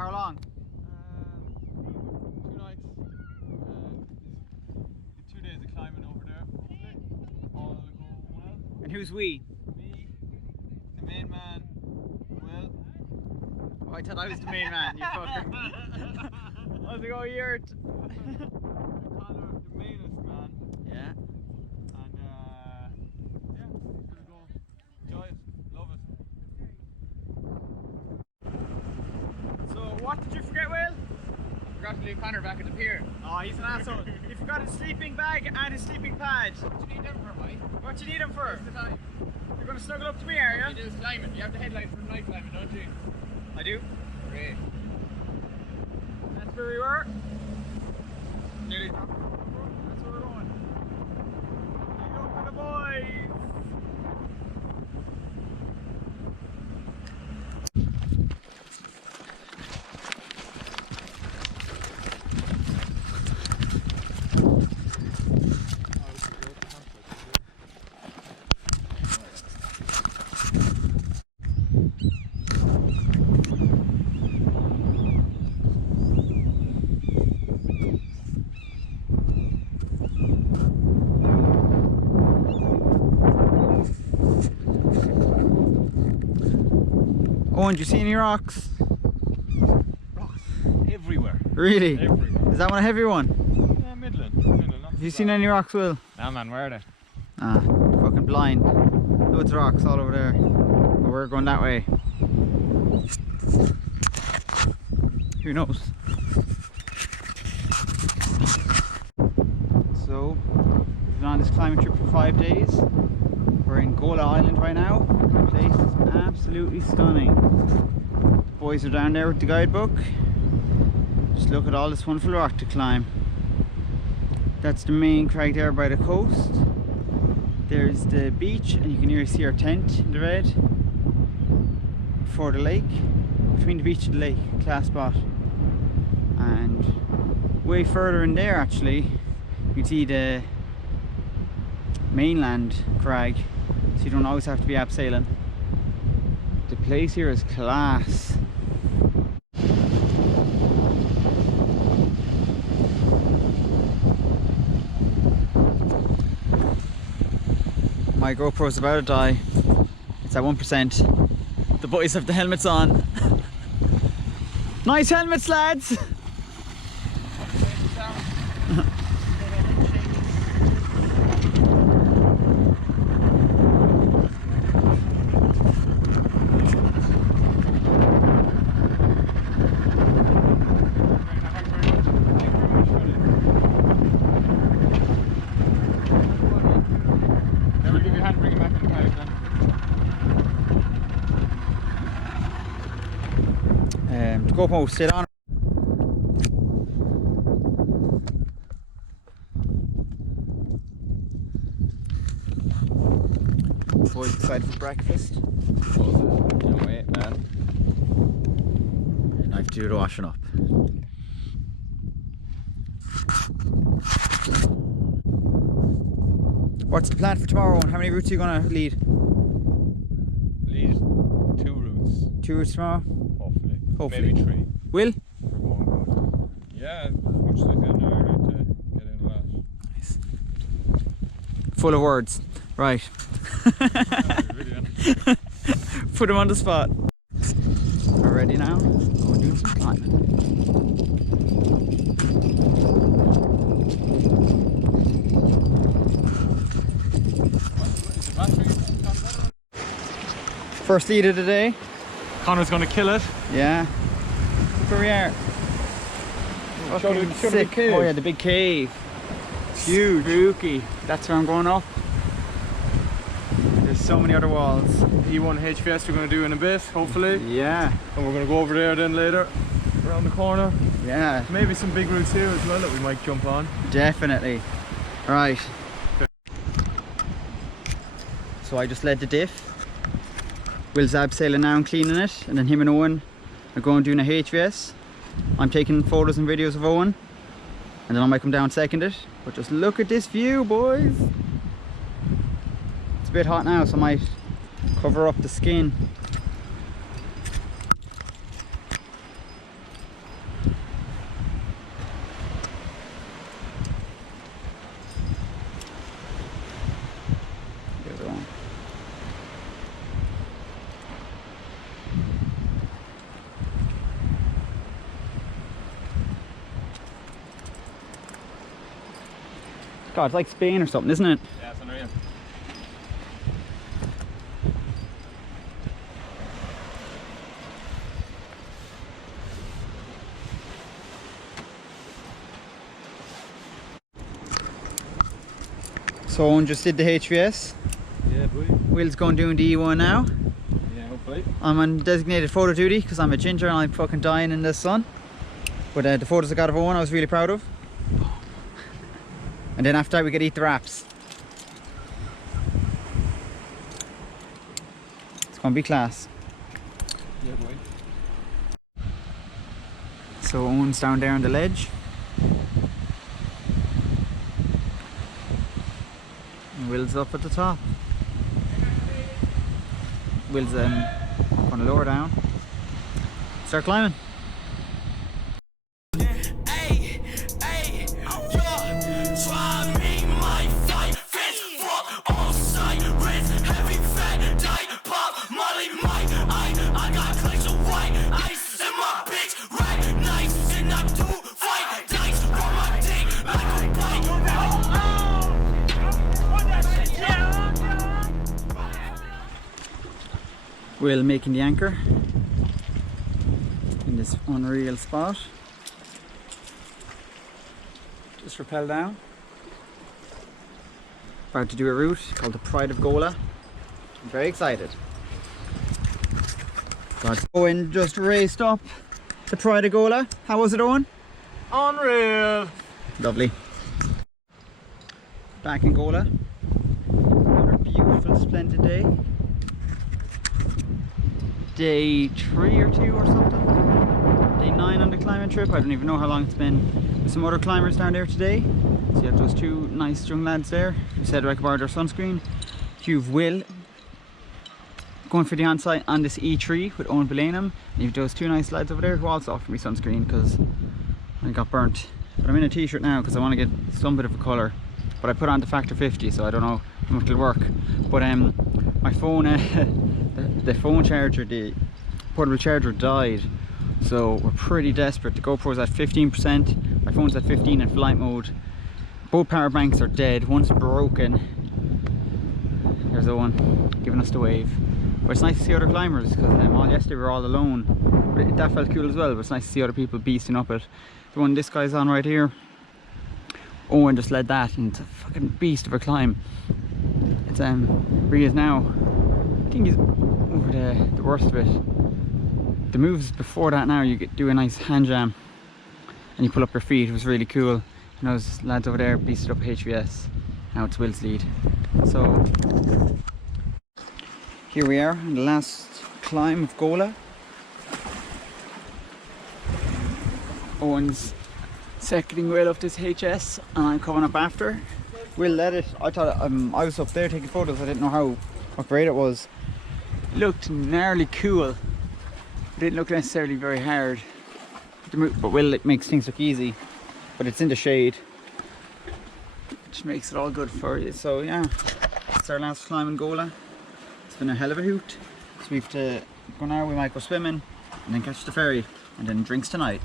how long? 2 nights. 2 days of climbing over there, hopefully. All will go well. And who's we? Me, the main man, Will. Oh, I thought I was the main man, you fucker. How's it go, Yurt? Connor, the mainest man. Yeah. And yeah, he's gonna go enjoy it, love it. So, what did you forget, Will? I forgot to leave Connor back at the pier. Oh, he's an asshole. He forgot his sleeping bag and his sleeping pad. What do you need them for, mate? What do you need him for? What's the time? You're going to snuggle up to me, are You you? do is climbing. You have the headlights from night climbing, don't you? I do. Great. That's where we were. Nearly top. That's where we're going. Big up for the boys. Owen, do you see any rocks? Rocks everywhere. Really? Everywhere. Is that one a heavy one? Yeah, Midland. Midland, not Have you seen any rocks, Will? Nah, man, where are they? Ah, fucking blind. Loads of rocks all over there. But we're going that way. Who knows? So, we've been on this climbing trip for 5 days. We're in Gola Island right now. The place is absolutely stunning. The boys are down there with the guidebook. Just look at all this wonderful rock to climb. That's the main crag there by the coast. There's the beach, and you can nearly see our tent in the red. Before the lake, between the beach and the lake, class spot. And way further in there actually, you can see the mainland crag, so you don't always have to be abseiling. The place here is class. My GoPro's about to die. It's at 1%. The boys have the helmets on. Nice helmets, lads! The GoPro stayed on. Boys excited for breakfast. Can't wait, man. And I have to do the washing up. What's the plan for tomorrow, and how many routes are you going to lead? Lead 2 routes. 2 routes tomorrow? Hopefully. Maybe 3. Will? We're going good. Yeah, as much as I can early to get in last. Nice. Full of words. Right. Put him on the spot. We're ready now. Go and do some climbing. First lead of the day. Connor's gonna kill it. Yeah. Look where we are. Show the Sick. cave. Oh yeah, the big cave. It's huge. Spooky. That's where I'm going up. There's so many other walls. E1 HVS we're gonna do in a bit, hopefully. Yeah. And we're gonna go over there then later, around the corner. Yeah. Maybe some big routes here as well that we might jump on. Definitely. Right. So I just led the diff. Will's abseiling now and cleaning it, and then him and Owen are going doing a HVS. I'm taking photos and videos of Owen, and then I might come down and second it. But just look at this view, boys. It's a bit hot now, so I might cover up the skin. God, it's like Spain or something, isn't it? Yeah, it's unreal. So Owen just did the HVS. Yeah, boy. Will's going doing the E1 now. Yeah, hopefully. I'm on designated photo duty because I'm a ginger and I'm fucking dying in the sun. But the photos I got of Owen I was really proud of. And then after that we could eat the wraps. It's going to be class. Yeah, boy. So Owen's down there on the ledge. And Will's up at the top. Will's going to lower down. Start climbing. Will making the anchor in this unreal spot. Just rappel down. About to do a route called the Pride of Gola. I'm very excited. Owen just raced up the Pride of Gola. How was it, Owen? Unreal. Lovely. Back in Gola. Another beautiful, splendid day. Day 3 or 2 or something. Day 9 on the climbing trip. I don't even know how long it's been. There's some other climbers down there today. So you have those 2 nice young lads there who said I could borrow their sunscreen. You've Will going for the onsite on this E3 with Owen Belanham. And you've those 2 nice lads over there who also offered me sunscreen because I got burnt. But I'm in a t-shirt now because I want to get some bit of a colour. But I put on the factor 50, so I don't know how much it'll work. But my phone, the phone charger, the portable charger died. So we're pretty desperate. The GoPro's at 15%, my phone's at 15 in flight mode. Both power banks are dead, one's broken. There's Owen giving us the wave. But it's nice to see other climbers because yesterday we were all alone. But that felt cool as well, but it's nice to see other people beasting up it. The one this guy's on right here, Owen just led that and it's a fucking beast of a climb. It's where he is now. I think he's over the worst of it. The moves before that now, you do a nice hand jam and you pull up your feet. It was really cool. And those lads over there beasted up HVS. Now it's Will's lead. So here we are on the last climb of Gola. Owen's seconding Will up this HS and I'm coming up after. Will led it. I thought I was up there taking photos. I didn't know what grade it was. It looked gnarly cool. It didn't look necessarily very hard. But Will, it makes things look easy. But it's in the shade, which makes it all good for you. So yeah, it's our last climb in Gola. It's been a hell of a hoot. So we have to go now. We might go swimming and then catch the ferry and then drinks tonight.